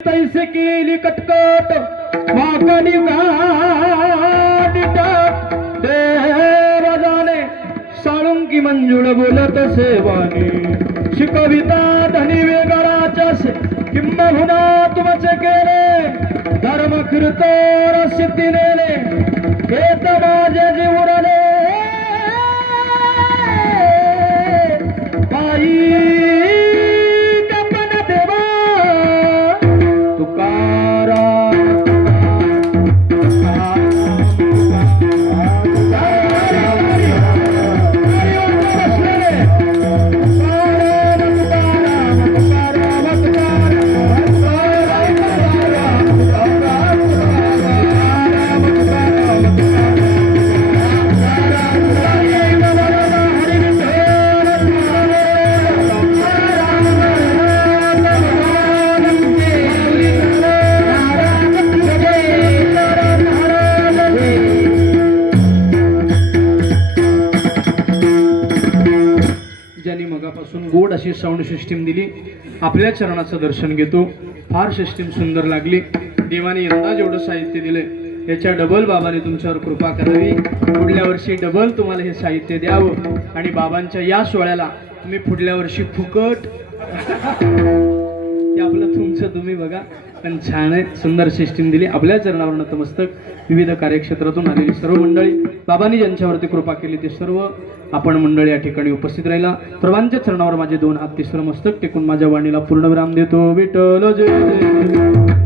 तैसे केली कटकट वाकडी गाडीटा देवा जाणे साळुंकी मंजुळ बोलत सेवानी शिकविता धनी वेगळाच्या से किंबहुना तुमचे केले धर्म कीर्तन सिद्धी नेले हे तर माझे जीवनाने बाई गोड अशी साऊंड सिस्टीम दिली आपल्या चरणाचं दर्शन घेतो फार सिस्टीम सुंदर लागली देवाने यंदा जेवढं साहित्य दिले याच्या डबल बाबाने तुमच्यावर कृपा करावी पुढल्या वर्षी डबल तुम्हाला हे साहित्य द्यावं आणि बाबांच्या या सोहळ्याला तुम्ही पुढल्या वर्षी फुकट ते आपलं तुमचं तुम्ही बघा पण छान आहे सुंदर सिस्टीम दिली आपल्या चरणावर नतमस्तक विविध कार्यक्षेत्रातून आलेली सर्व मंडळी बाबांनी ज्यांच्यावरती कृपा केली ते सर्व आपण मंडळी या ठिकाणी उपस्थित राहिला सर्वांच्या चरणावर माझे दोन हात तिसरं मस्तक टेकून माझ्या वाणीला पूर्णविराम देतो विठ्ठल जय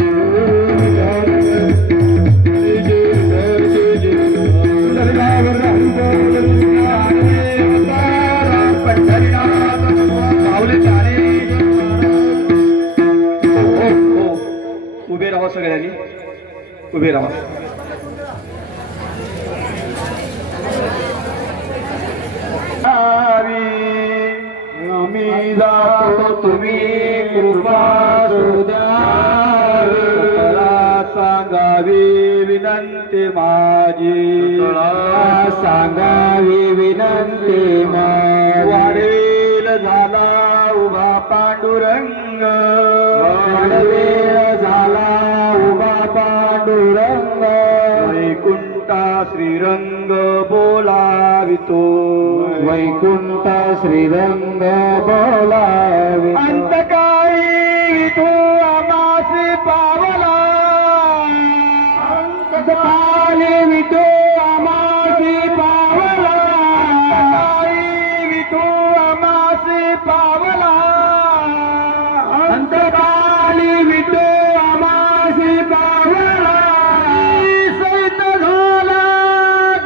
उभे राहा सगळ्यांनी उभे राहा आम्ही जातो तुम्ही कृपा सांगावी विनंती माझी सांगावी विनंती वाढवेल झाला उभा पांडुरंग वाढवेल झाला उभा पांडुरंग वैकुंठा श्रीरंग बोलावितो वैकुंठ श्रीरंग बोलावितो अंतकाळी तू आमासी पावला अंतकाळी विठू आमासी पावला अंतकाळी तू आमासी पावला अंतकाळी विठू आमासी पावला सहित झाला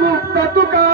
गुप्त तुका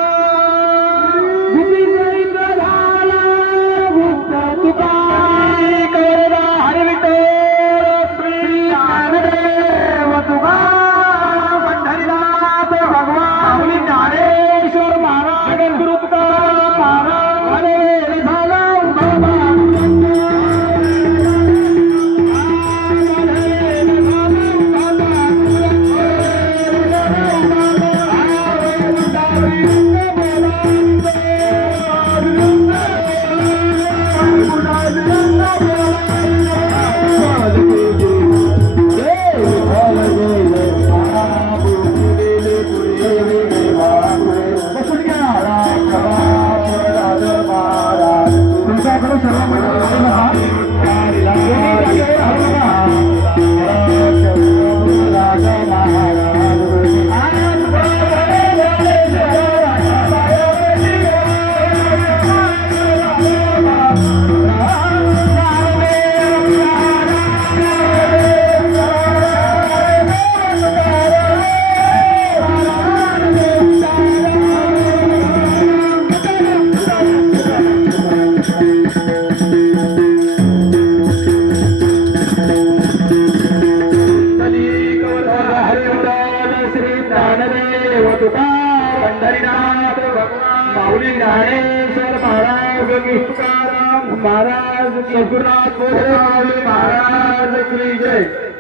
पंढरीनाथ भगवान माऊली ज्ञानेश्वर महाराज तुकाराम महाराज सद्गुरुनाथ महाराज की जय।